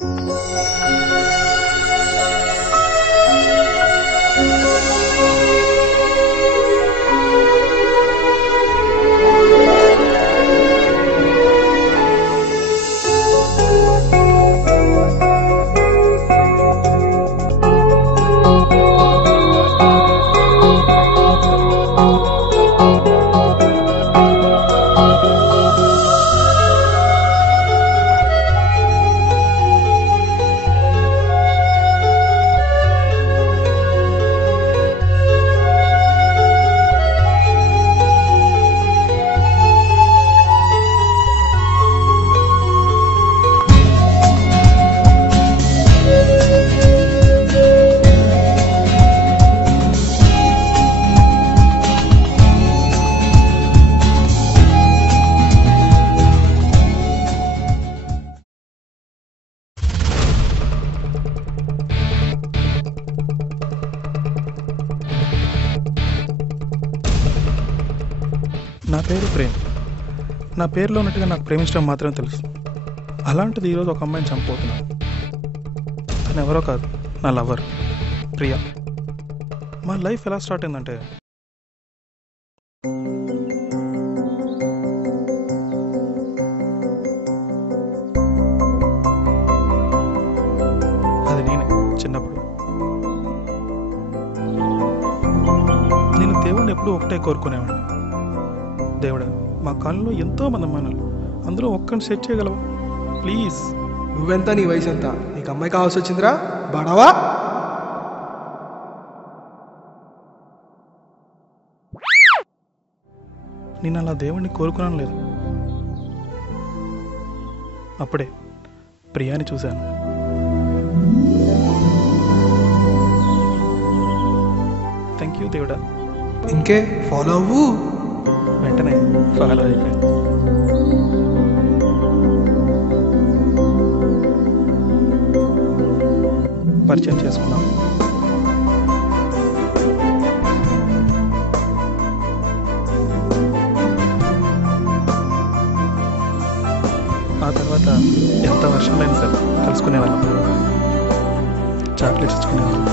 నా పేరు ప్రేమ్. నా పేరులో ఉన్నట్టుగా నాకు ప్రేమించడం మాత్రమే తెలుసు. అలాంటిది ఈరోజు ఒక అమ్మాయిని చంపబోతున్నాను. తను ఎవరో కాదు, నా లవర్ ప్రియా. మా లైఫ్ ఎలా స్టార్ట్ అయిందంటే, అది నేనే చిన్నప్పుడు. నేను దేవుడిని ఎప్పుడూ ఒకటే కోరుకునేవాడిని. దేవుడా, మా కాలంలో ఎంతో మంది అమ్మాయిలు, అందులో ఒక్కరిని సెట్ చేయగలవా ప్లీజ్? నువ్వెంత, నీ వయసు ఎంత? నీకు అమ్మాయి కావాల్సి వచ్చిందిరా బడవా? నేను అలా దేవుణ్ణి కోరుకున్నాను లేదు. అప్పుడే ప్రియాని చూశాను. థ్యాంక్ యూ దేవుడా. ఇంకే ఫాలో అవ్వు. వెంటనే ఫాలో అయిపోయాను. పరిచయం చేసుకున్నాం. ఆ తర్వాత ఎంత వర్షంలైనా సరే కలుసుకునేవాళ్ళం, చాక్లెట్స్ ఇచ్చుకునేవాళ్ళం.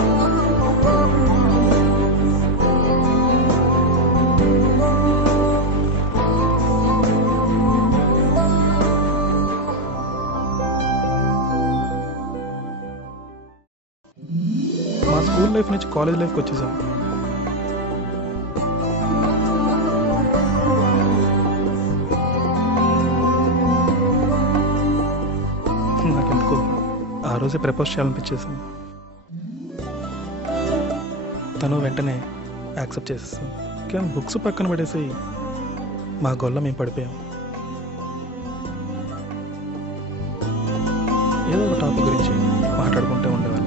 మా స్కూల్ లైఫ్ నుంచి కాలేజ్ లైఫ్కి వచ్చేసాం. నాకెందుకు ఆ రోజే ప్రపోజ్ చేయాలనిపించేసింది. తను వెంటనే యాక్సెప్ట్ చేసేసింది. కానీ బుక్స్ పక్కన పడేసి మా గొల్ల మేము పడిపోయాం. ఏదో ఒక టాపిక్ గురించి మాట్లాడుకుంటూ ఉండేవాళ్ళం.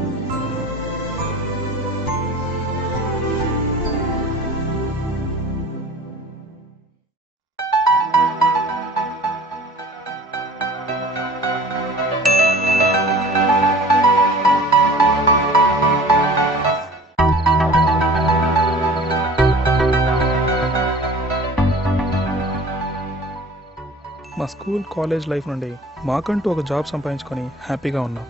మా స్కూల్ కాలేజ్ లైఫ్ నుండి మాకంటూ ఒక జాబ్ సంపాదించుకొని హ్యాపీగా ఉన్నాం.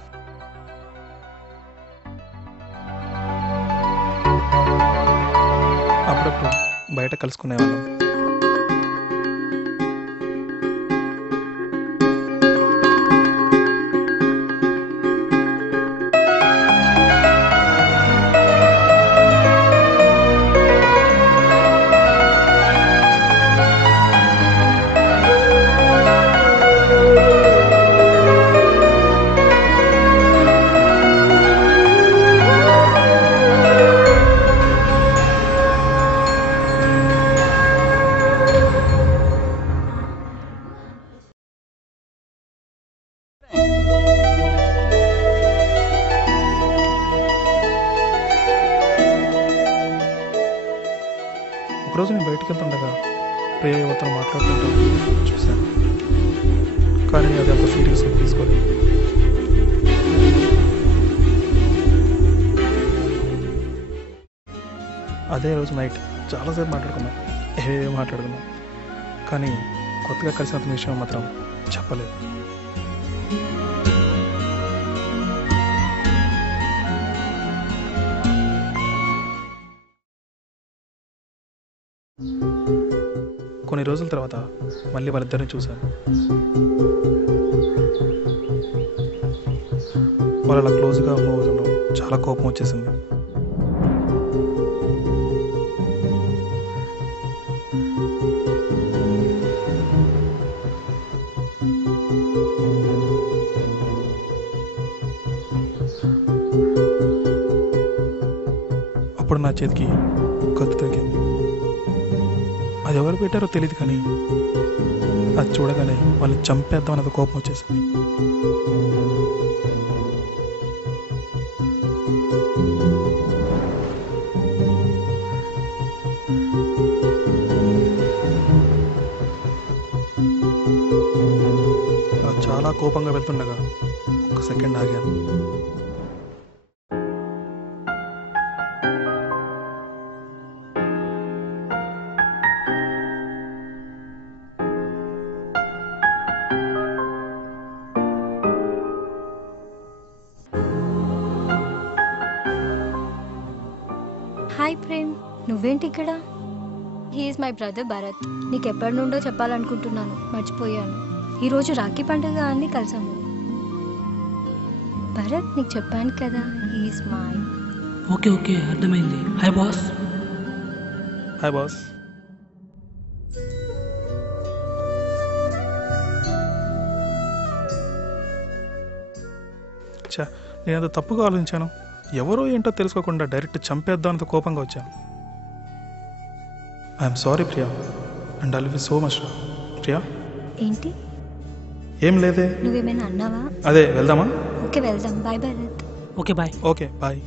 అప్పుడప్పుడు బయట కలుసుకునేవాళ్ళం. ఒకరోజు నేను బయటికి వెళ్తుండగా ప్రియ యువతను మాట్లాడుతుంటూ చూశాను. కానీ అది అంత సీరియస్గా తీసుకోలేదు. అదే రోజు నైట్ చాలాసేపు మాట్లాడుకున్నాం, ఏవేవో మాట్లాడుకున్నాం. కానీ కొత్తగా కలిసిన అతని విషయం మాత్రం చెప్పలేదు. కొన్ని రోజుల తర్వాత మళ్ళీ వాళ్ళిద్దరిని చూశాను. వాళ్ళు అలా క్లోజ్గా మూవ్ అవుతుండడం చాలా కోపం వచ్చేసింది. అప్పుడు నా చేతికి కత్తి తగ్గింది. అది ఎవరు పెట్టారో తెలియదు, కానీ అది చూడగానే వాళ్ళని చంపేద్దాం అన్నది కోపం వచ్చేసింది. చాలా కోపంగా వెళ్తుండగా ఒక సెకండ్ ఆగాను. హాయ్ ప్రేమ్, నువ్వేంటి ఇక్కడ? He's my brother Bharat. నీకు ఎప్పటి నుండో చెప్పాలనుకుంటున్నాను, మర్చిపోయాను. ఈరోజు రాఖీ పండుగ అని కలిసాము. భరత్, నీకు చెప్పాను కదా, హీఈస్ మై. ఓకే ఓకే, అర్థమైంది. Hi boss. Hi boss. చా, నేను అది తప్పుగా ఆలోచించాను. ఎవరో ఏంటో తెలుసుకోకుండా డైరెక్ట్ చంపేద్దాం అంత కోపంగా వచ్చాను. I'm sorry Priya, and I love you so much. Priya. ఏంటి? ఏం లేదే. నువ్వేమైనా అన్నావా? అదే, వెళ్దామా? ఓకే వెళ్దాం. Bye Bharat. Okay bye. Okay bye.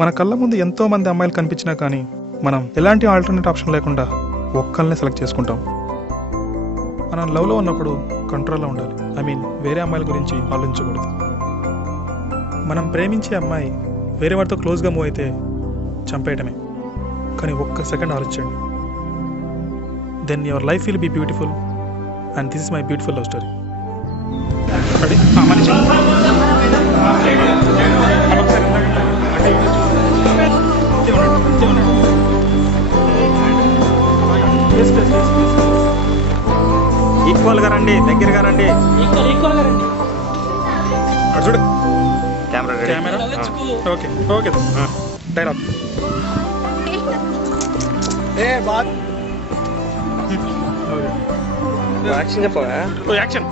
మన కళ్ళ ముందు ఎంతో మంది అమ్మాయిలు కనిపించినా కానీ మనం ఎలాంటి ఆల్టర్నేట్ ఆప్షన్ లేకుండా ఒక్కళ్ళనే సెలెక్ట్ చేసుకుంటాం. మనం లవ్లో ఉన్నప్పుడు కంట్రోల్లో ఉండాలి. వేరే అమ్మాయిల గురించి ఆలోచించకూడదు. మనం ప్రేమించే అమ్మాయి వేరే వాడితో క్లోజ్గా మూవ్ అయితే చంపేయటమే. కానీ ఒక్క సెకండ్ ఆలోచించండి. Then your life will be beautiful, and this is my beautiful love story. ఈక్వల్గా రండి, దగ్గరగా రండి. చూడు camera ready. Camera. Okay okay dialogue. Action చెప్పవా? యాక్షన్.